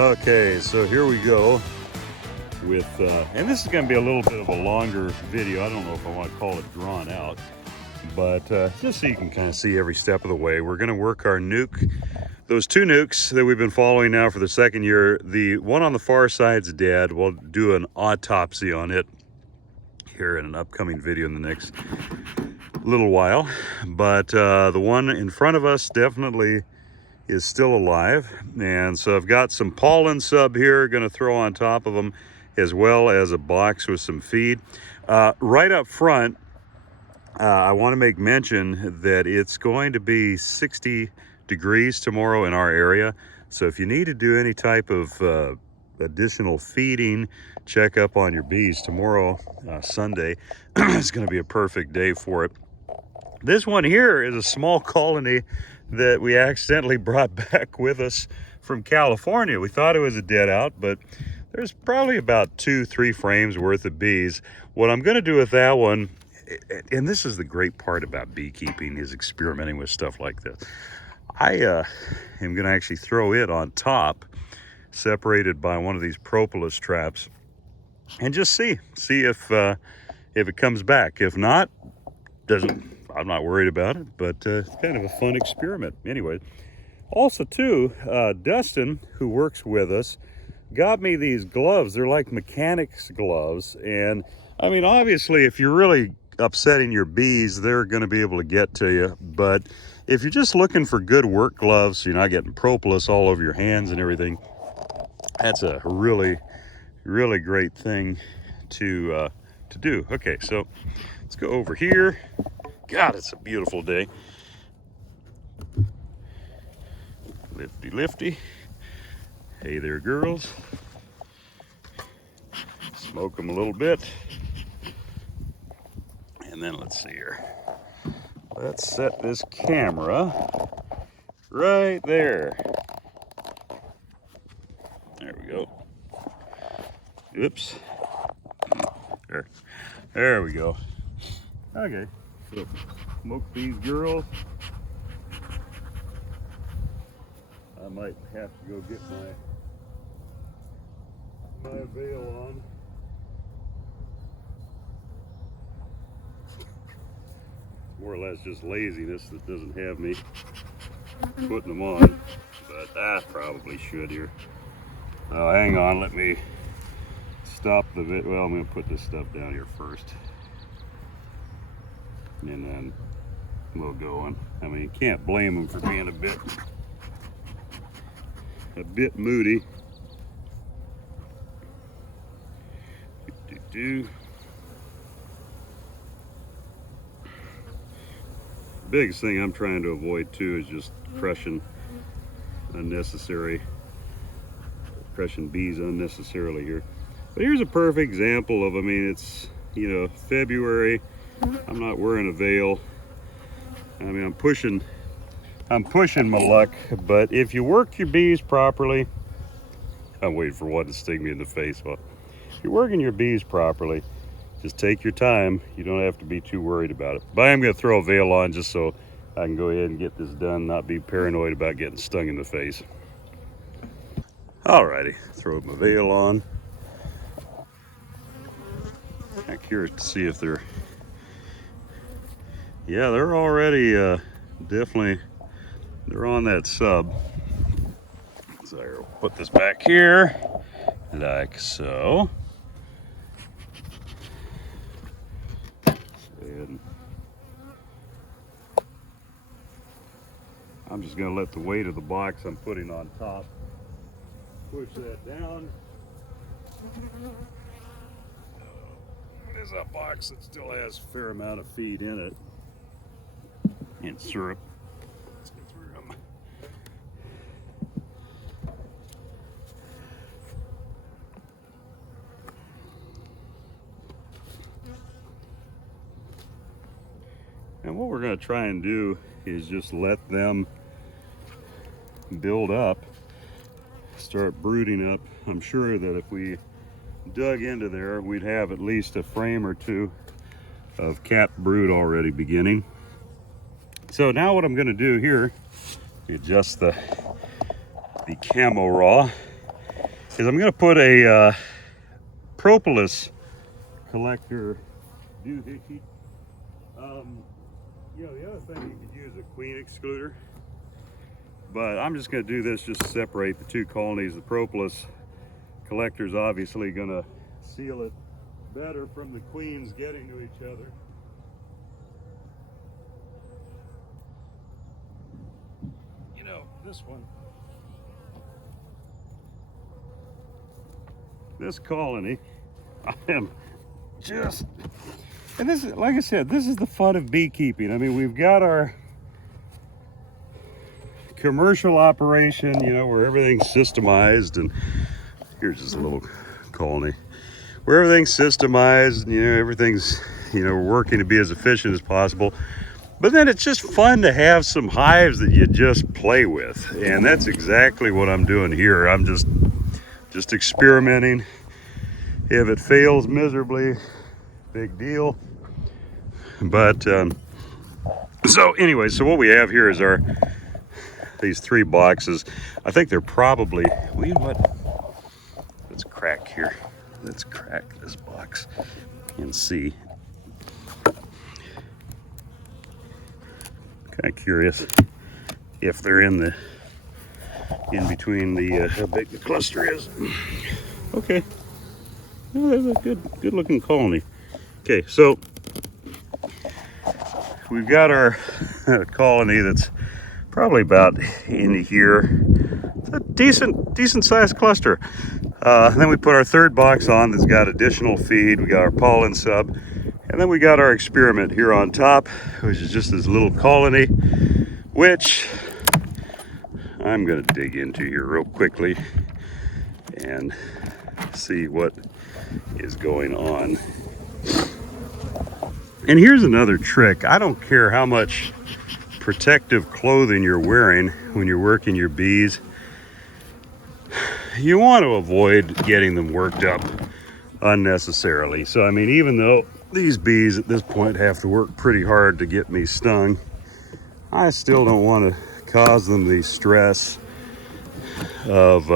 Okay, so here we go with, and this is going to be a little bit of a longer video. I don't know if I want to call it drawn out, but just so you can kind of see every step of the way. We're going to work our nuc, those two nucs that we've been following now for the second year. The one on the far side's dead. We'll do an autopsy on it here in an upcoming video in the next little while, but the one in front of us definitely is still alive. And so I've got some pollen sub here, going to throw on top of them, as well as a box with some feed. Right up front, I want to make mention that it's going to be 60 degrees tomorrow in our area. So if you need to do any type of additional feeding, check up on your bees. Tomorrow, Sunday, is going to be a perfect day for it. This one here is a small colony that we accidentally brought back with us from California. We thought it was a dead out, but there's probably about 2-3 frames worth of bees. What I'm going to do with that one, and this is the great part about beekeeping, is experimenting with stuff like this. I am going to actually throw it on top, separated by one of these propolis traps, and just see if it comes back. If not, I'm not worried about it, but it's kind of a fun experiment. Anyway, also too, Dustin, who works with us, got me these gloves. They're like mechanics gloves. And I mean, obviously, if you're really upsetting your bees, they're going to be able to get to you. But if you're just looking for good work gloves, so you're not getting propolis all over your hands and everything, that's a really, really great thing to do. Okay, so let's go over here. God, it's a beautiful day. Lifty, lifty. Hey there, girls. Smoke them a little bit. And then let's see here. Let's set this camera right there. There we go. Oops. There we go. Okay. So, smoke these girls. I might have to go get my veil on. More or less just laziness that doesn't have me putting them on, but I probably should here. Oh, hang on, let me stop the vid. Well, I'm going to put this stuff down here first, and then we'll go on. I mean, you can't blame them for being a bit moody. Biggest thing I'm trying to avoid too is just crushing bees unnecessarily here. But here's a perfect example of, I mean, it's, you know, February. I'm not wearing a veil. I mean, I'm pushing my luck, but if you work your bees properly, I'm waiting for one to sting me in the face. Well, if you're working your bees properly, just take your time. You don't have to be too worried about it. But I am going to throw a veil on just so I can go ahead and get this done, not be paranoid about getting stung in the face. Alrighty, throw my veil on. I'm curious to see if they're already definitely, they're on that sub. So I'll put this back here like so. And I'm just going to let the weight of the box I'm putting on top push that down. There's a box that still has a fair amount of feed in it and syrup. Let's get through them. And what we're going to try and do is just let them build up, start brooding up. I'm sure that if we dug into there, we'd have at least a frame or two of capped brood already beginning. So now what I'm going to do here, adjust the camo raw, is I'm going to put a propolis collector doohickey. You know, the other thing, you could use a queen excluder, but I'm just going to do this just to separate the two colonies. The propolis collector is obviously going to seal it better from the queens getting to each other. You know, this one, this colony, I am just, and this is, like I said, this is the fun of beekeeping. I mean, we've got our commercial operation, you know, where everything's systemized, and here's just a little colony where everything's systemized, and, you know, everything's, you know, working to be as efficient as possible. But then it's just fun to have some hives that you just play with, and that's exactly what I'm doing here. I'm just experimenting. If it fails miserably, big deal. But so anyway, so what we have here is these 3 boxes. I think they're probably, well, you know what? Let's crack here. Let's crack this box and see. Kind of curious if they're in between the how big the cluster is. Okay. Oh, there's a good looking colony. Okay, so we've got our colony that's probably about in here. It's a decent sized cluster. Then we put our 3rd box on that's got additional feed. We got our pollen sub, and then we got our experiment here on top, which is just this little colony, which I'm gonna dig into here real quickly and see what is going on. And here's another trick. I don't care how much protective clothing you're wearing when you're working your bees. You want to avoid getting them worked up unnecessarily. So, I mean, even though these bees at this point have to work pretty hard to get me stung, I still don't want to cause them the stress of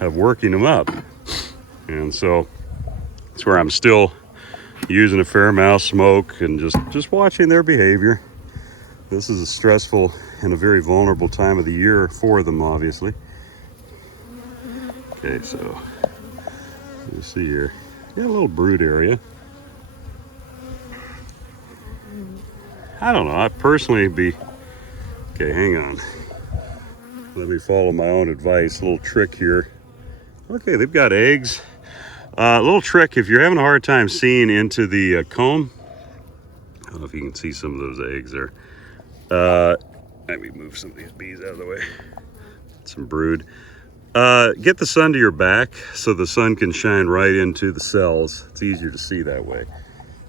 working them up. And so that's where I'm still using a fair amount of smoke and just watching their behavior. This is a stressful and a very vulnerable time of the year for them, obviously. Okay, so let's see here. Got a little brood area. I don't know. I personally okay, hang on. Let me follow my own advice. A little trick here. Okay, they've got eggs. A little trick, if you're having a hard time seeing into the comb, I don't know if you can see some of those eggs there. Let me move some of these bees out of the way. Some brood. Get the sun to your back so the sun can shine right into the cells. It's easier to see that way.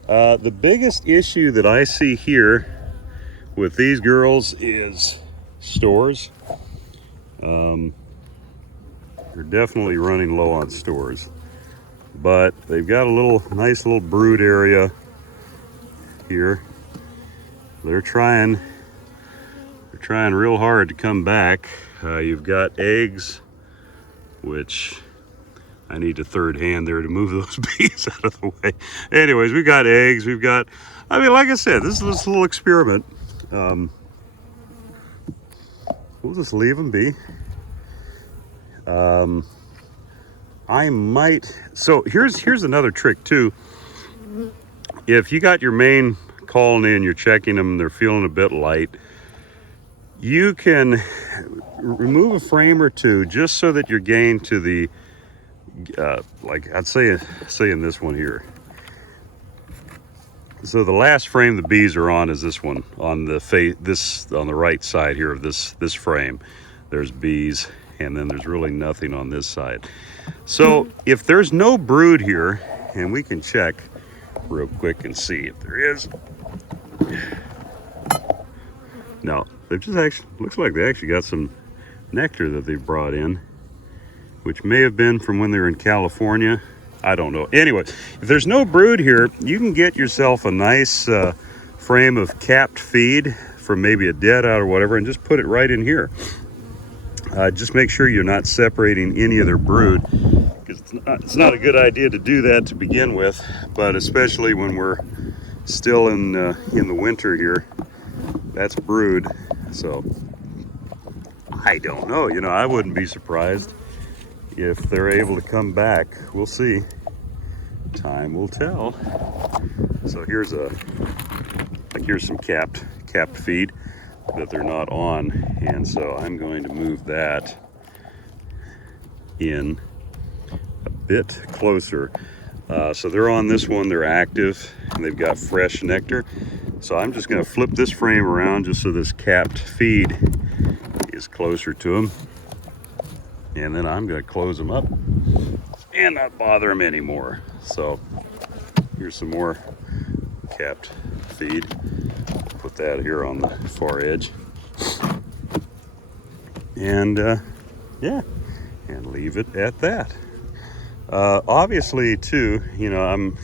The biggest issue that I see here with these girls is stores. They're definitely running low on stores, but they've got a nice little brood area here. They're trying real hard to come back. You've got eggs, which I need a 3rd hand there to move those bees out of the way. Anyways, we've got eggs. I mean, like I said, this is this little experiment. We'll just leave them be. So here's another trick too. If you got your main colony and you're checking them and they're feeling a bit light, you can remove a frame or 2 just so that you're getting to the, like I'd say in this one here. So the last frame the bees are on is this one on the on the right side here of this frame. There's bees, and then there's really nothing on this side. So if there's no brood here, and we can check real quick and see if there is. No, they've just actually, looks like they actually got some nectar that they brought in, which may have been from when they were in California. I don't know. Anyway, if there's no brood here, you can get yourself a nice frame of capped feed from maybe a dead out or whatever, and just put it right in here. Just make sure you're not separating any of their brood, because it's not a good idea to do that to begin with, but especially when we're still in the winter here. That's brood. So I don't know, you know, I wouldn't be surprised if they're able to come back. We'll see. Time will tell. So here's some capped feed that they're not on, and so I'm going to move that in a bit closer. So they're on this one, they're active, and they've got fresh nectar. So I'm just going to flip this frame around just so this capped feed is closer to them. And then I'm going to close them up and not bother them anymore. So here's some more capped feed. Put that here on the far edge. And yeah, and leave it at that. Obviously too, you know, I'm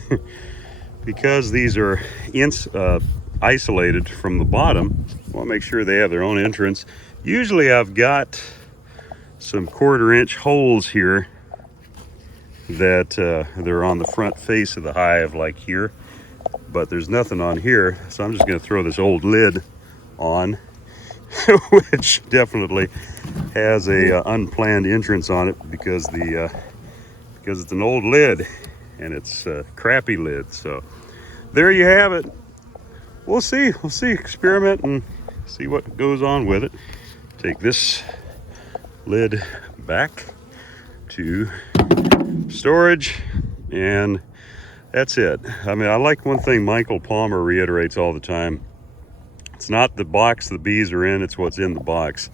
because these are isolated from the bottom, I want to make sure they have their own entrance. Usually I've got some 1/4 inch holes here that they're on the front face of the hive, like here, but there's nothing on here, so I'm just going to throw this old lid on which definitely has a unplanned entrance on it, because it's an old lid, and it's a crappy lid. So there you have it. We'll see experiment and see what goes on with it. Take this lid back to storage, and that's it. I mean, I like one thing Michael Palmer reiterates all the time: it's not the box the bees are in, it's what's in the box.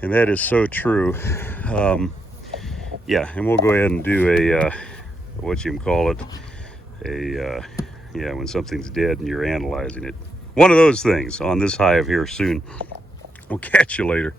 And that is so true. Yeah, and we'll go ahead and do a what you can call it, yeah, when something's dead and you're analyzing it, one of those things on this hive here soon. We'll catch you later.